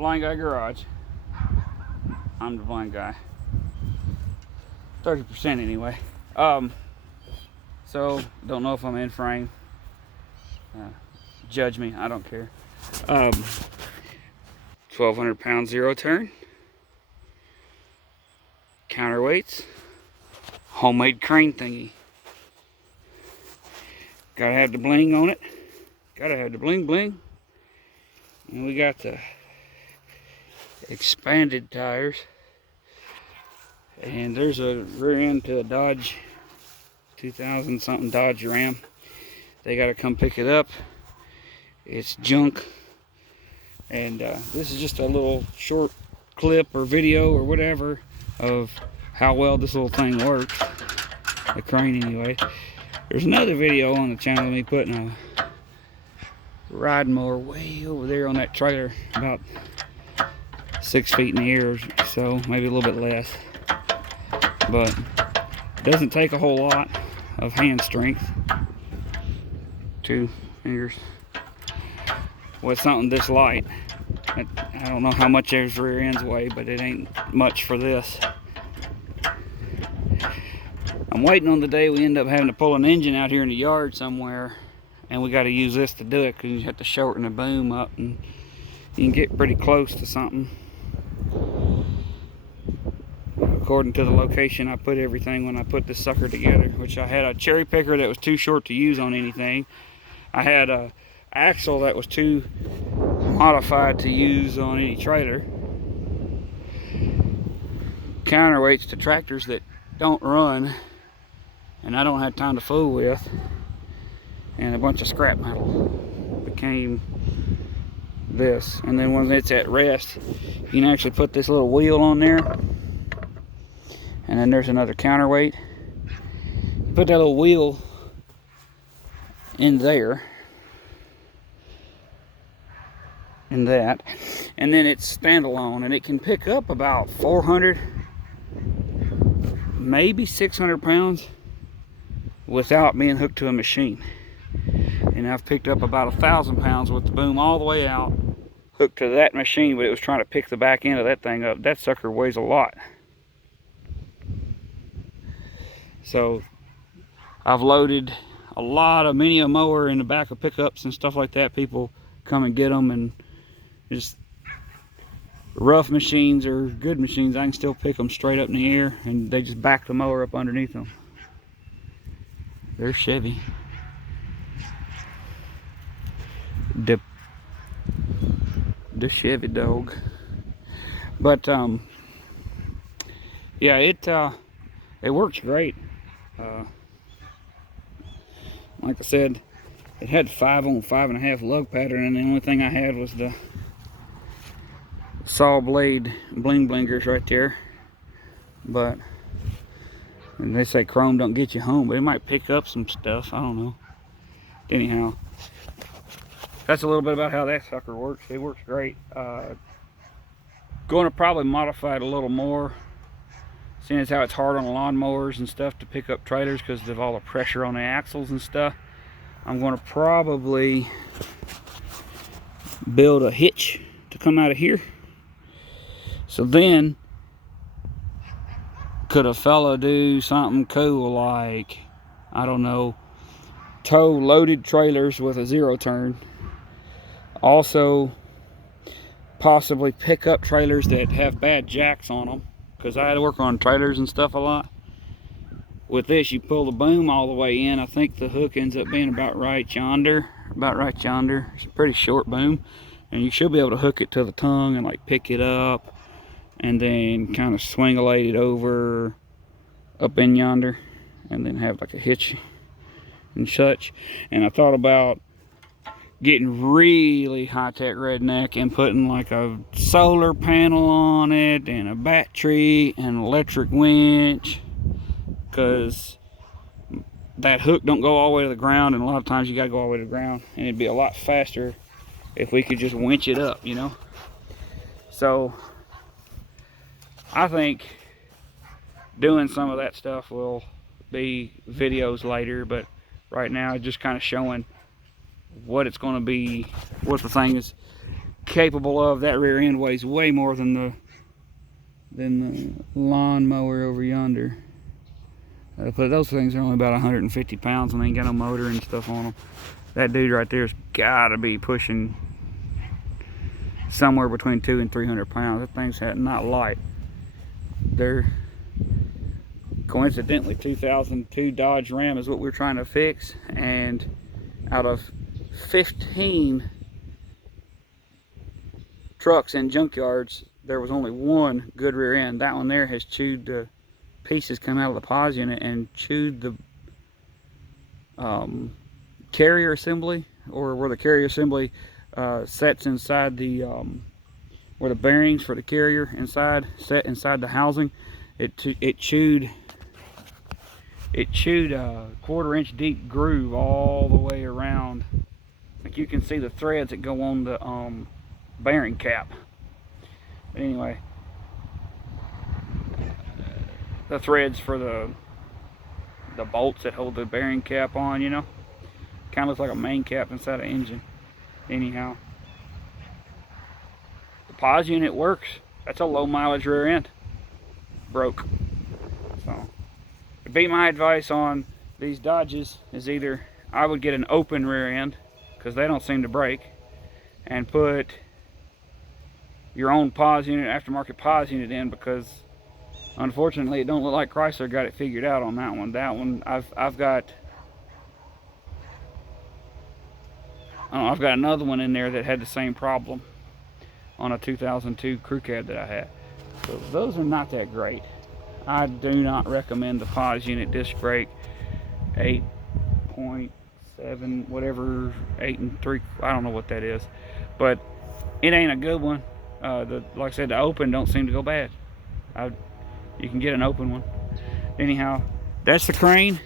Blind Guy Garage. I'm the blind guy. 30% anyway. So don't know if I'm in frame. Judge me, I don't care. 1,200 pound zero turn. Counterweights. Homemade crane thingy. Gotta have the bling on it. Gotta have the bling bling. And we got the expanded tires. And there's a rear end to a Dodge 2000 something Dodge Ram. They gotta come pick it up. It's junk. And this is just a little short clip or video or whatever of how well this little thing works. The crane anyway. There's another video on the channel of me putting a ride mower way over there on that trailer, about 6 feet in the air, so maybe a little bit less. But it doesn't take a whole lot of hand strength. 2 fingers with something this light. I don't know how much those rear ends weigh, but it ain't much for this. I'm waiting on the day we end up having to pull an engine out here in the yard somewhere, and we got to use this to do it, because you have to shorten the boom up and you can get pretty close to something. According to the location I put everything when I put this sucker together, which I had a cherry picker that was too short to use on anything. I had a axle that was too modified to use on any trailer. Counterweights to tractors that don't run and I don't have time to fool with, and a bunch of scrap metal became this. And then when it's at rest, you can actually put this little wheel on there, and then there's another counterweight. Put that little wheel in there, in that, and then it's standalone, and it can pick up about 400, maybe 600 pounds without being hooked to a machine. And I've picked up about 1,000 pounds with the boom all the way out, hooked to that machine, but it was trying to pick the back end of that thing up. That sucker weighs a lot. So I've loaded a lot of mini mower in the back of pickups and stuff like that. People come and get them, and just rough machines or good machines, I can still pick them straight up in the air, and they just back the mower up underneath them. They're Chevy. The Chevy dog. But yeah, it works great. Like I said, it had 5 on 5.5 lug pattern, and the only thing I had was the saw blade bling blingers right there. But and they say chrome don't get you home, but it might pick up some stuff. I don't know. Anyhow, that's a little bit about how that sucker works. It works great. Going to probably modify it a little more, seeing as how it's hard on lawnmowers and stuff to pick up trailers because of all the pressure on the axles and stuff. I'm going to probably build a hitch to come out of here. So then, could a fella do something cool like, I don't know, tow loaded trailers with a zero turn? Also, possibly pick up trailers that have bad jacks on them, because I had to work on trailers and stuff a lot. With this, you pull the boom all the way in. I think the hook ends up being about right yonder. It's a pretty short boom, and you should be able to hook it to the tongue and like pick it up, and then kind of swingolate it over up in yonder, and then have like a hitch and such. And I thought about getting really high-tech redneck and putting like a solar panel on it and a battery and an electric winch, because that hook don't go all the way to the ground, and a lot of times you gotta go all the way to the ground, and it'd be a lot faster if we could just winch it up, you know. So I think doing some of that stuff will be videos later, but right now just kind of showing what it's going to be, what the thing is capable of. That rear end weighs way more than the lawn mower over yonder. But those things are only about 150 pounds when they ain't got no motor and stuff on them. That dude right there's gotta be pushing somewhere between 200 and 300 pounds. That thing's not light. They're coincidentally 2002 Dodge Ram is what we're trying to fix, and out of 15 trucks and junkyards, there was only one good rear end. That one there has chewed the pieces come out of the pause unit and chewed the carrier assembly, or where the carrier assembly sets inside the where the bearings for the carrier set inside the housing. It chewed a 1/4 inch deep groove all the way around. Like you can see the threads that go on the bearing cap. But anyway, the threads for the bolts that hold the bearing cap on, you know, kind of looks like a main cap inside an engine. Anyhow, the pause unit works. That's a low mileage rear end. Broke. So to be my advice on these Dodges is either I would get an open rear end, because they don't seem to break, and put your own pause unit, aftermarket pause unit in, because unfortunately it don't look like Chrysler got it figured out on that one. That one I've got another one in there that had the same problem on a 2002 crew cab that I had. So those are not that great. I do not recommend the pause unit disc brake 8.7 whatever, 8 3, I don't know what that is, but it ain't a good one. Like I said, the open don't seem to go bad. You can get an open one. Anyhow, that's the Crane.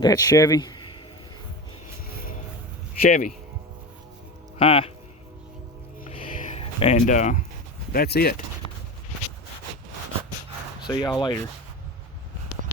That's Chevy. Hi. And that's it. See y'all later.